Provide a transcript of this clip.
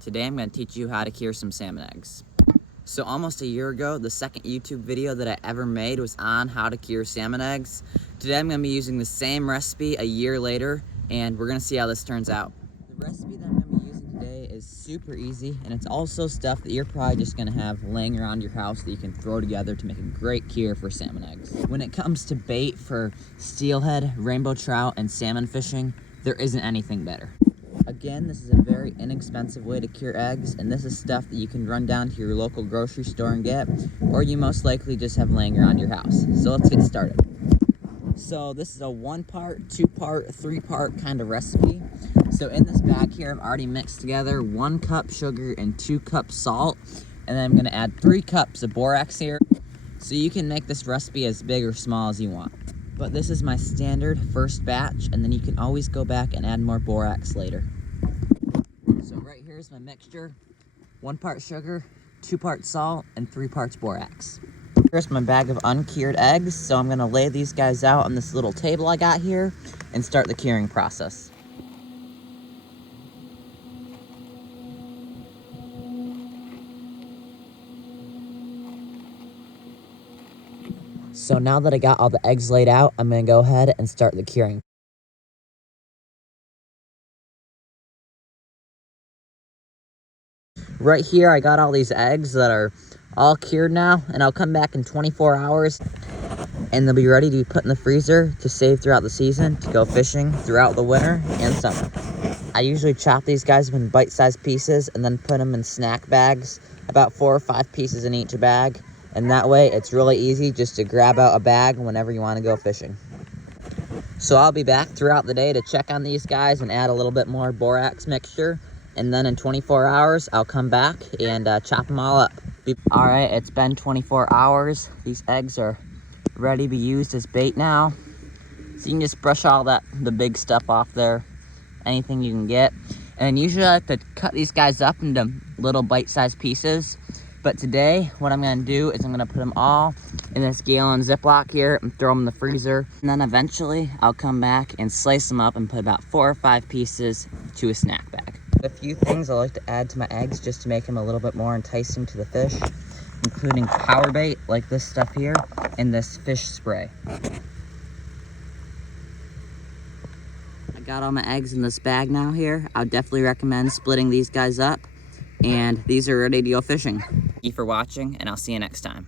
Today I'm going to teach you how to cure some salmon eggs. So almost a year ago, the second YouTube video that I ever made was on how to cure salmon eggs. Today I'm going to be using the same recipe a year later, and we're going to see how this turns out. The recipe that I'm going to be using today is super easy, and it's also stuff that you're probably just going to have laying around your house that you can throw together to make a great cure for salmon eggs. When it comes to bait for steelhead, rainbow trout, and salmon fishing, there isn't anything better. Again, this is a very inexpensive way to cure eggs, and this is stuff that you can run down to your local grocery store and get, or you most likely just have laying around your house. So let's get started. So this is a 1-part, 2-part, 3-part kind of recipe. So in this bag here, I've already mixed together 1 cup sugar and 2 cups salt, and then I'm gonna add 3 cups of borax here. So you can make this recipe as big or small as you want. But this is my standard first batch, and then you can always go back and add more borax later. So right here is my mixture: 1 part sugar, 2 parts salt, and 3 parts borax. Here's my bag of uncured eggs, so I'm gonna lay these guys out on this little table I got here and start the curing process. So now that I got all the eggs laid out, I'm gonna go ahead and start the curing. Right here, I got all these eggs that are all cured now, and I'll come back in 24 hours, and they'll be ready to be put in the freezer to save throughout the season, to go fishing throughout the winter and summer. I usually chop these guys up in bite-sized pieces and then put them in snack bags, about 4 or 5 pieces in each bag, and that way it's really easy just to grab out a bag whenever you want to go fishing. So I'll be back throughout the day to check on these guys and add a little bit more borax mixture. And then in 24 hours, I'll come back and chop them all up. All right, it's been 24 hours. These eggs are ready to be used as bait now. So you can just brush all the big stuff off there, anything you can get. And usually I like to cut these guys up into little bite-sized pieces. But today, what I'm gonna do is I'm gonna put them all in this gallon Ziploc here and throw them in the freezer. And then eventually, I'll come back and slice them up and put about 4 or 5 pieces to a snack bag. A few things I like to add to my eggs just to make them a little bit more enticing to the fish, including power bait like this stuff here and this fish spray. I got all my eggs in this bag now here. I would definitely recommend splitting these guys up, and these are ready to go fishing. Thank you for watching, and I'll see you next time.